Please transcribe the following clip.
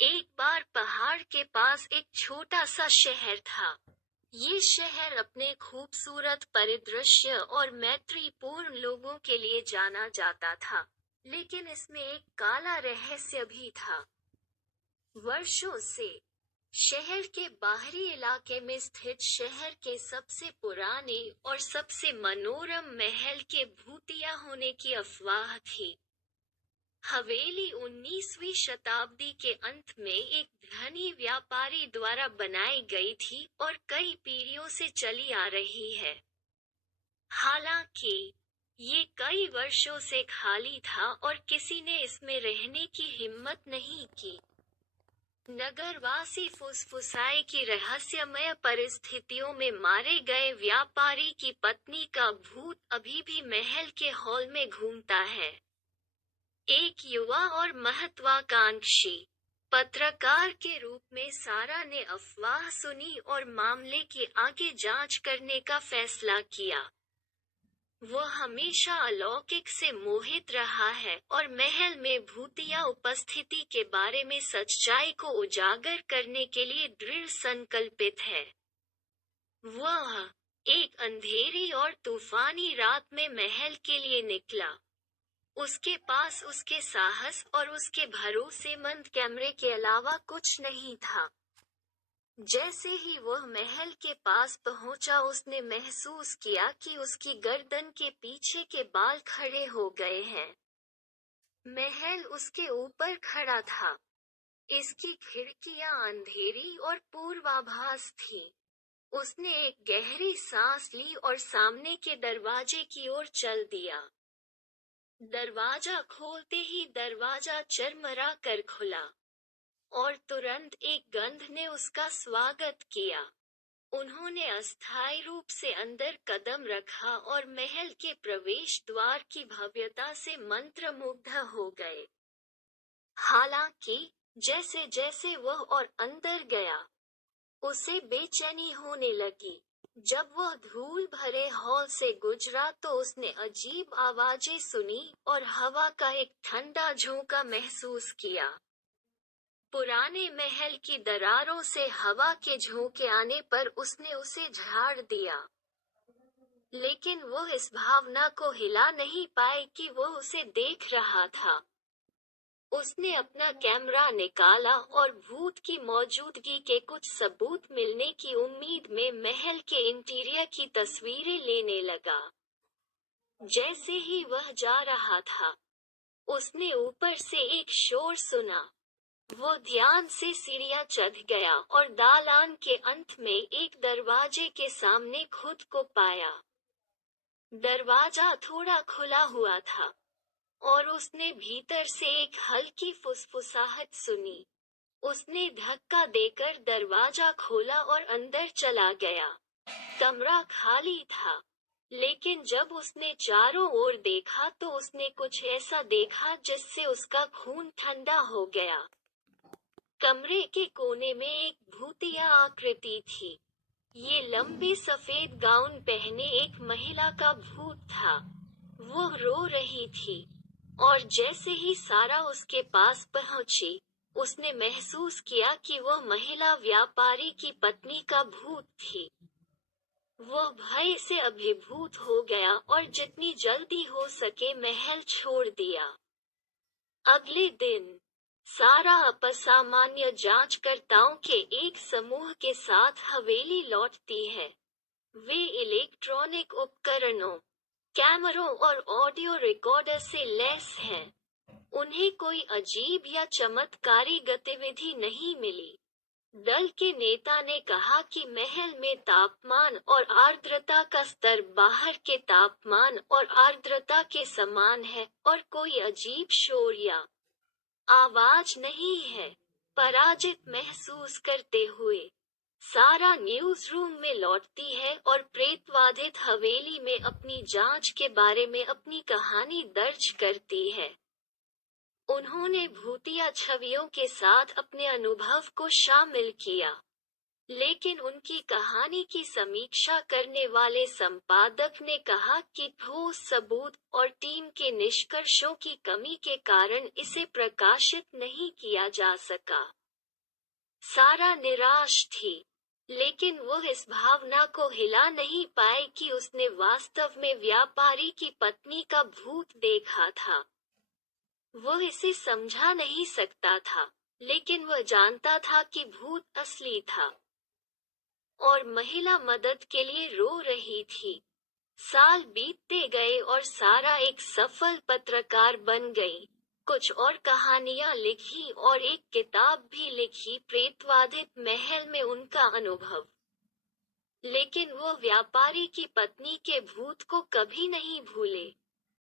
एक बार पहाड़ के पास एक छोटा सा शहर था। ये शहर अपने खूबसूरत परिदृश्य और मैत्रीपूर्ण लोगों के लिए जाना जाता था, लेकिन इसमें एक काला रहस्य भी था। वर्षों से शहर के बाहरी इलाके में स्थित शहर के सबसे पुराने और सबसे मनोरम महल के भूतिया होने की अफवाह थी। हवेली 19वीं शताब्दी के अंत में एक धनी व्यापारी द्वारा बनाई गई थी और कई पीढ़ियों से चली आ रही है। हालांकि ये कई वर्षों से खाली था और किसी ने इसमें रहने की हिम्मत नहीं की। नगरवासी फुसफुसाए कि रहस्यमय परिस्थितियों में मारे गए व्यापारी की पत्नी का भूत अभी भी महल के हॉल में घूमता है। एक युवा और महत्वाकांक्षी पत्रकार के रूप में सारा ने अफवाह सुनी और मामले की आगे जांच करने का फैसला किया। वह हमेशा अलौकिक से मोहित रहा है और महल में भूतिया उपस्थिति के बारे में सच्चाई को उजागर करने के लिए दृढ़ संकल्पित है। वह एक अंधेरी और तूफानी रात में महल के लिए निकला। उसके पास उसके साहस और उसके भरोसेमंद कैमरे के अलावा कुछ नहीं था। जैसे ही वह महल के पास पहुंचा, उसने महसूस किया कि उसकी गर्दन के पीछे के बाल खड़े हो गए हैं। महल उसके ऊपर खड़ा था। इसकी खिड़कियां अंधेरी और पूर्वाभास थी। उसने एक गहरी सांस ली और सामने के दरवाजे की ओर चल दिया। दरवाजा खोलते ही दरवाजा चरमरा कर खुला और तुरंत एक गंध ने उसका स्वागत किया। उन्होंने अस्थायी रूप से अंदर कदम रखा और महल के प्रवेश द्वार की भव्यता से मंत्रमुग्ध हो गए। हालांकि जैसे जैसे वह और अंदर गया, उसे बेचैनी होने लगी। जब वह धूल भरे हॉल से गुजरा तो उसने अजीब आवाजें सुनी और हवा का एक ठंडा झोंका महसूस किया। पुराने महल की दरारों से हवा के झोंके आने पर उसने उसे झाड़ दिया, लेकिन वह इस भावना को हिला नहीं पाए कि वह उसे देख रहा था। उसने अपना कैमरा निकाला और भूत की मौजूदगी के कुछ सबूत मिलने की उम्मीद में महल के इंटीरियर की तस्वीरें लेने लगा। जैसे ही वह जा रहा था, उसने ऊपर से एक शोर सुना। वो ध्यान से सीढ़ियां चढ़ गया और दालान के अंत में एक दरवाजे के सामने खुद को पाया। दरवाजा थोड़ा खुला हुआ था और उसने भीतर से एक हल्की फुसफुसाहट सुनी। उसने धक्का देकर दरवाजा खोला और अंदर चला गया। कमरा खाली था, लेकिन जब उसने चारों ओर देखा तो उसने कुछ ऐसा देखा जिससे उसका खून ठंडा हो गया। कमरे के कोने में एक भूतिया आकृति थी। ये लंबे सफेद गाउन पहने एक महिला का भूत था। वो रो रही थी और जैसे ही सारा उसके पास पहुंची, उसने महसूस किया कि वह महिला व्यापारी की पत्नी का भूत थी। वह भय से अभिभूत हो गया और जितनी जल्दी हो सके महल छोड़ दिया। अगले दिन सारा असामान्य जांचकर्ताओं के एक समूह के साथ हवेली लौटती है। वे इलेक्ट्रॉनिक उपकरणों, कैमरों और ऑडियो रिकॉर्डर से लैस हैं। उन्हें कोई अजीब या चमत्कारी गतिविधि नहीं मिली। दल के नेता ने कहा कि महल में तापमान और आर्द्रता का स्तर बाहर के तापमान और आर्द्रता के समान है और कोई अजीब शोर या आवाज नहीं है। पराजित महसूस करते हुए सारा न्यूज रूम में लौटती है और प्रेतवाधित हवेली में अपनी जांच के बारे में अपनी कहानी दर्ज करती है। उन्होंने भूतिया छवियों के साथ अपने अनुभव को शामिल किया, लेकिन उनकी कहानी की समीक्षा करने वाले संपादक ने कहा कि ठोस सबूत और टीम के निष्कर्षों की कमी के कारण इसे प्रकाशित नहीं किया जा सका। सारा निराश थी, लेकिन वो इस भावना को हिला नहीं पाई कि उसने वास्तव में व्यापारी की पत्नी का भूत देखा था। वो इसे समझा नहीं सकता था, लेकिन वह जानता था कि भूत असली था। और महिला मदद के लिए रो रही थी। साल बीतते गए और सारा एक सफल पत्रकार बन गई। कुछ और कहानियां लिखी और एक किताब भी लिखी, प्रेतवाधित महल में उनका अनुभव। लेकिन वो व्यापारी की पत्नी के भूत को कभी नहीं भूले।